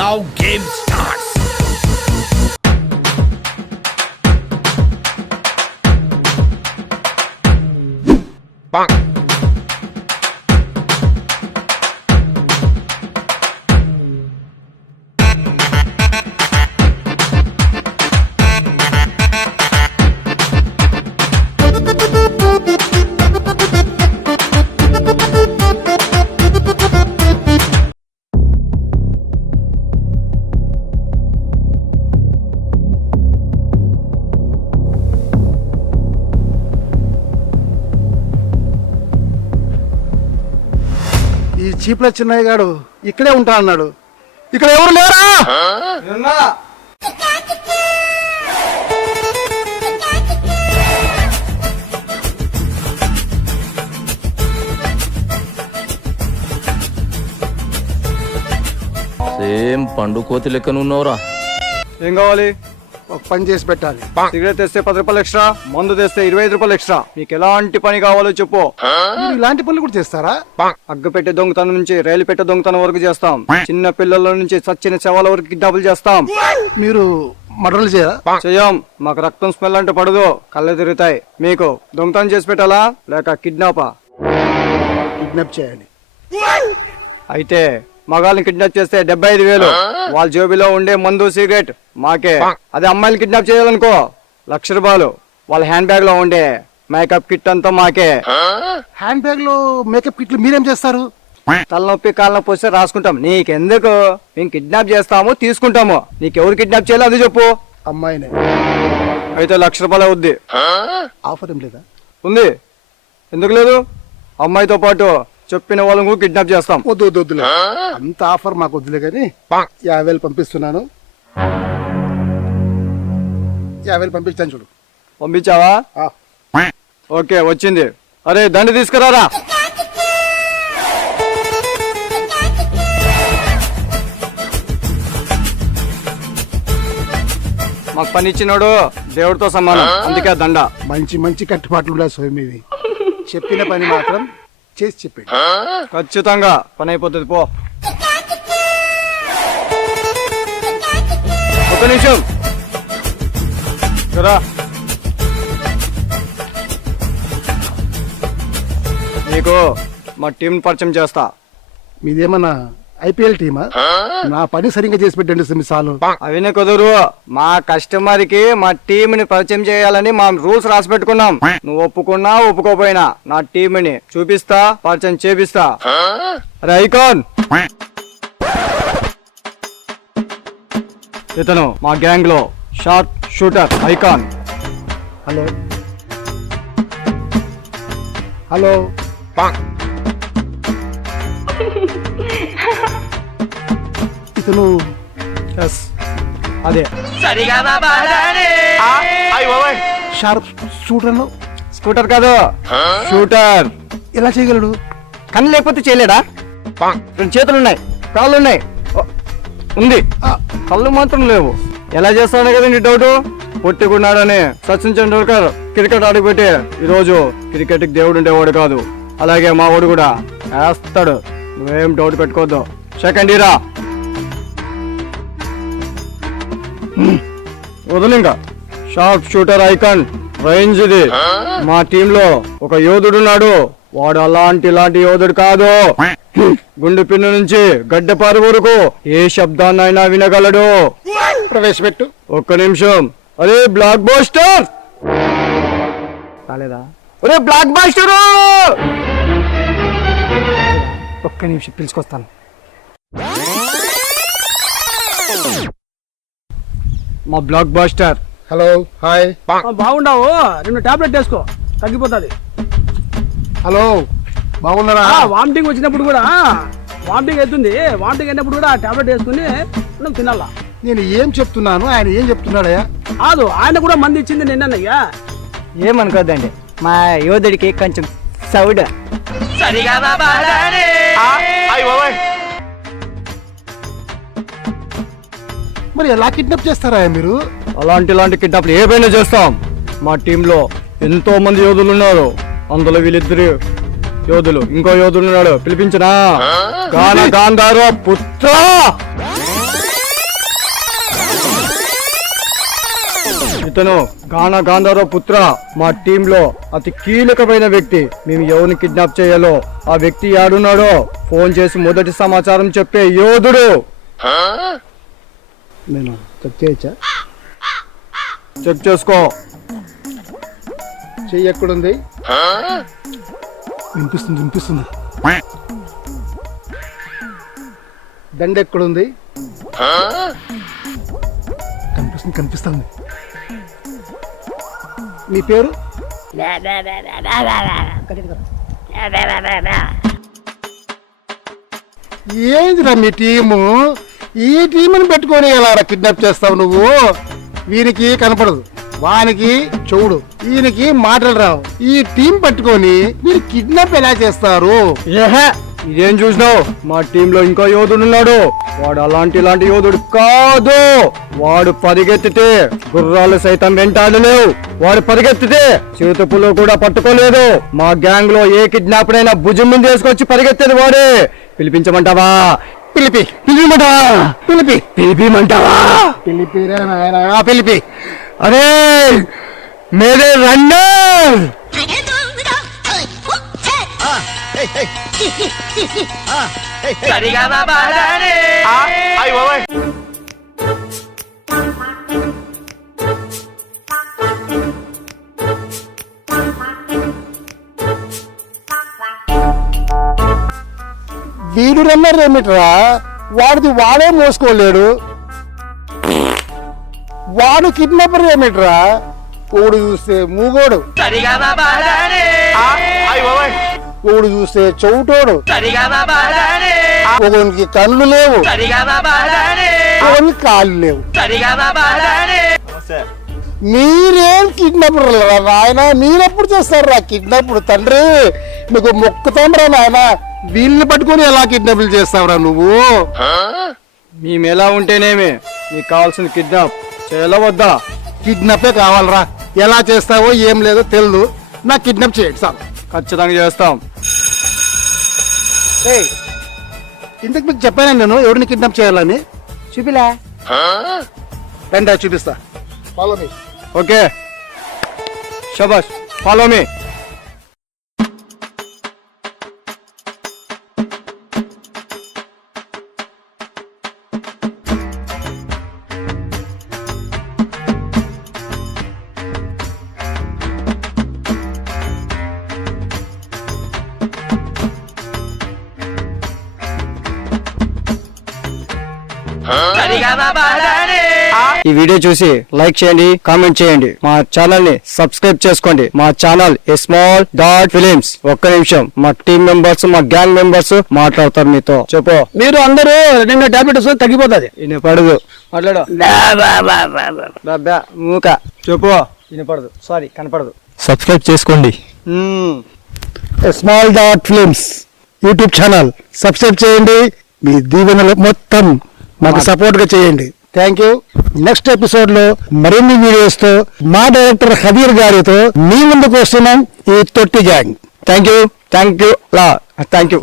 Now game starts. Bang. ఈ చీప్ల చిన్నయ్య గాడు ఇక్కడే ఉంటా అన్నాడు. ఇక్కడ ఎవరు లేరా? సేమ్ పండు కోతి లెక్కనున్నావురా. ఏం కావాలి? ఒక పని చేసి పెట్టాలి. సిగరెట్ తెస్తే 10 రూపాయలు ఎక్స్ట్రా, మందు తెస్తే 25 రూపాయలు ఎక్స్ట్రా. మీకు ఎలాంటి పని కావాలో చెప్పు. మీరు ఇలాంటి పనులు కూడా చేస్తారా? అగ్గు పెట్టే దొంగతనం నుంచి రైలు పెట్టే దొంగతనం వరకు చేస్తాం. చిన్న పిల్లల నుంచి చచ్చిన శవాల వరకు కిడ్నాపులు చేస్తాం. మీరు మర్డర్లు చేయరా? చెయ్యం. మాకు రక్తం స్మెల్ అంటే పడదు, కళ్ళు తిరుగుతాయి. మీకు దొంగతనం చేసి పెట్టాలా లేక కిడ్నాపా? కిడ్నాప్ చేయాలి. అయితే మగాళ్ళని కిడ్నాప్ చేస్తే 75,000 వాళ్ళ జేబులో ఉండే మందు సిగరెట్ మాకే. అదే అమ్మాయిని కిడ్నాప్ చేయాలనుకో 1,00,000 రూపాయలు. వాళ్ళ హ్యాండ్ బ్యాగ్ లో ఉండే మేకప్ కిట్ అంతా మాకే. హ్యాండ్ బ్యాగ్ లో మేకప్ కిట్లు మీరేం చేస్తారు? తలనొప్పి కాళ్ళనొప్పి వస్తే రాసుకుంటాం. నీకెందుకు? మేము కిడ్నాప్ చేస్తాము, తీసుకుంటాము. నీకెవరు కిడ్నాప్ చేయాలో అది చెప్పు. అమ్మాయినే. అయితే 1,00,000 రూపాయలు అవుద్ది. ఆఫర్ ఏం లేదా? ఉంది. ఎందుకు లేదు? అమ్మాయితో పాటు చెప్పిన వాళ్ళకు కిడ్నాప్ చేస్తాం. వద్దు వద్దు వద్దులే, అంత ఆఫర్ మాకు వద్దులే కానీ 50,000 పంపిస్తున్నాను. 50,000 పంపించాను చూడు. పంపించావా? ఓకే, వచ్చింది. అరే దండి తీసుకురారా. మాకు పని ఇచ్చినోడు దేవుడితో సమానం, అందుకే దండ. మంచి మంచి కట్టుబాట్లు ఉండాలి స్వామిది. చెప్పిన పని మాత్రం చేసి చెప్పండి. ఖచ్చితంగా పని అయిపోతుంది. పో. ఒక నిమిషం రా. నీకు మా టీం పరిచయం చేస్తా. మీదేమన్నా IPL టీమా? నా పని సరిగ్గా చేసి పెట్టండి సార్లు. అవినే కుదరు. మా కస్టమర్ కి మా టీమ్ ని పరిచయం చేయాలని మా రూల్స్ రాసి పెట్టుకున్నాం. నువ్వు ఒప్పుకున్నా ఒప్పుకోపోయినా నా టీమ్ ని చూపిస్తా, పరిచయం చేపిస్తా. అరే ఐకాన్, ఇతను మా గ్యాంగ్ లో sharp shooter icon. Hello hello. ఇతను అదే షార్ప్ షూటర్. స్కూటర్ కాదు, షూటర్. ఎలా చేయగలడు? కన్ను లేకపోతే చేయలేడా? 2 చేతులున్నాయి, కాళ్ళున్నాయి, ఉంది, కళ్ళు మాత్రం లేవు. ఎలా చేస్తాడు కదా నీ డౌట్? పొట్టుకున్నాడని సచిన్ టెండూల్కర్ క్రికెట్ ఆడిపెట్టి ఈరోజు క్రికెట్ కి దేవుడు ఉండేవాడు కాదు. అలాగే మా వాడు కూడా వేస్తాడు, నువ్వేం డౌట్ పెట్టుకోవద్దు. సెకండ్ ఇయరా వదులు. ఇంకా షార్ప్ షూటర్ ఐకాన్ రేంజ్ ఇది. మా టీమ్ లో ఒక యోధుడున్నాడు. వాడు ఇలాంటి యోధుడు కాదు. గుండు పిన్ను నుంచి గడ్డపారు వరకు ఏ శబ్దాన్నైనా వినగలడు. ప్రవేశపెట్టు. ఒక్క నిమిషం. అరే బ్లాక్ బాస్టర్ రాలేదా? ఒరే బ్లాక్ బాస్టర్, ఒక్క నిమిషం పిలుచుకొస్తాను. మా బ్లాక్ బాస్టర్. Hello, hi. బాగుండావు, 2 టాబ్లెట్ వేసుకో, తగ్గిపోతుంది. హలో, బాగున్నారా? వామిటింగ్ వచ్చినప్పుడు కూడా, వామిటింగ్ అవుతుంది, వామిటింగ్ అయినప్పుడు కూడా టాబ్లెట్ వేసుకుని నువ్వు తినాలా. నేను ఏం చెప్తున్నాను, ఆయన ఏం చెప్తున్నాడయ్యా? కాదు, ఆయన కూడా మంది ఇచ్చింది నిన్నయ్యా. ఏమనుకోద్దండి, మా యోధుడికి కొంచెం సౌడ్. మరి ఎలా కిడ్నాప్ చేస్తారా మీరు? అలాంటి కిడ్నాప్లు ఏవైనా చేస్తాం. మా టీంలో ఎంతో మంది యోధులు ఉన్నారు. అందులో వీళ్ళిద్దరు యోధులు, ఇంకో యోధుడు ఉన్నాడు, పిలిపించనా? గాన గాంధార పుత్ర. ఇతను గానా గాంధారో పుత్ర. మా టీంలో అతి కీలకమైన వ్యక్తి. మేము ఎవరిని కిడ్నాప్ చేయాలో ఆ వ్యక్తి ఆడున్నాడో ఫోన్ చేసి మొదటి సమాచారం చెప్పే యోధుడు. నేను చెక్ చేయొచ్చా? చెక్ చేసుకో. చెయ్యి ఎక్కడుంది? వినిపిస్తుంది. దండ ఎక్కడుంది? కనిపిస్తుంది. మీ పేరు? ఏందిరా మీ టీము? ఈ టీముని పెట్టుకొని ఎలా కిడ్నాప్ చేస్తావు నువ్వు? వీరికి కనపడదు, వానికి చెవుడు, ఈయనకి మాటలు రావు. ఈ టీం పట్టుకొని మీరు కిడ్నాప్ ఎలా చేస్తారు? ఇదేం చూసినావు? మా టీంలో ఇంకో యోధుడు ఉన్నాడు. వాడు ఇలాంటి యోధుడు కాదు. వాడు పరిగెత్తితే గుర్రాలు సైతం వెంటాడలేవు. వాడు పరిగెత్తితే చేతుపులో కూడా పట్టుకోలేదు. మా గ్యాంగ్ లో ఏ కిడ్నాప్ అయినా భుజం మీద వేసుకొచ్చి పరిగెత్తేది వాడే. పిలిపించమంటావా? పిలిపిమంటావా? పిలిపిరా నాయనా, పిలిపి. అరే మేరే రన్నర్. వీడు రన్నర్ ఏమిట్రా? వాడిది వాడే మోసుకోలేడు. వాడు కిడ్నాపర్ ఏమిట్రా? ఊడు చూస్తే మూగోడు, ఊడు చూస్తే చౌటోడు, ఒకనికి కళ్ళు లేవు, ఒకనికి కాళ్ళు లేవు. మీరేం కిడ్నాపర్ నాయన? మీరెప్పుడు చేస్తారా కిడ్నాప్? తండ్రి మీకు మొక్కుతాంరా నాయన. వీళ్ళని పట్టుకొని ఎలా కిడ్నాప్లు చేస్తావురా నువ్వు? మేము ఎలా ఉంటేనేమి నీకు కావాల్సిన కిడ్నాప్ చేయాలా వద్దా? కిడ్నాపే కావాలరా. ఎలా చేస్తావో ఏం లేదో తెలియదు, నాకు కిడ్నాప్ చేయండి సార్. ఖచ్చితంగా చేస్తాం. ఇంతకు మీకు చెప్పాను నేను ఎవరిని కిడ్నాప్ చేయాలని. చూపిలా రండి, చూపిస్తా. Follow me. ఓకే శబాష్, ఫాలో మీ. ఈ వీడియో చూసి లైక్ చేయండి, కామెంట్ చేయండి, మా ఛానల్ ని సబ్స్క్రైబ్ చేసుకోండి. మా ఛానల్ స్మాల్ డాట్ ఫిలిమ్స్. ఒక్క నిమిషం, మా టీం మెంబర్స్, మా గ్యాంగ్ మెంబర్స్ మాట్లాడతారు మీతో. చెప్పు. మీరు అందరూ 2 టాబ్లెట్స్ తగ్గిపోతుంది. వినపడదు, మాట్లాడు. మూక. చెప్పు. వినపడదు, సారీ కనపడదు. సబ్స్క్రైబ్ చేసుకోండి. Small dot films YouTube channel subscribe చేయండి. మీ దీవెనలు మొత్తం మాకు సపోర్ట్ గా చేయండి. Thank you. నెక్స్ట్ ఎపిసోడ్ లో మరిన్ని వీడియోస్ తో మా డైరెక్టర్ ఖదీర్ గారితో మీ ముందుకు వస్తున్నాం. ఈ తొట్టి గ్యాంగ్. Thank you.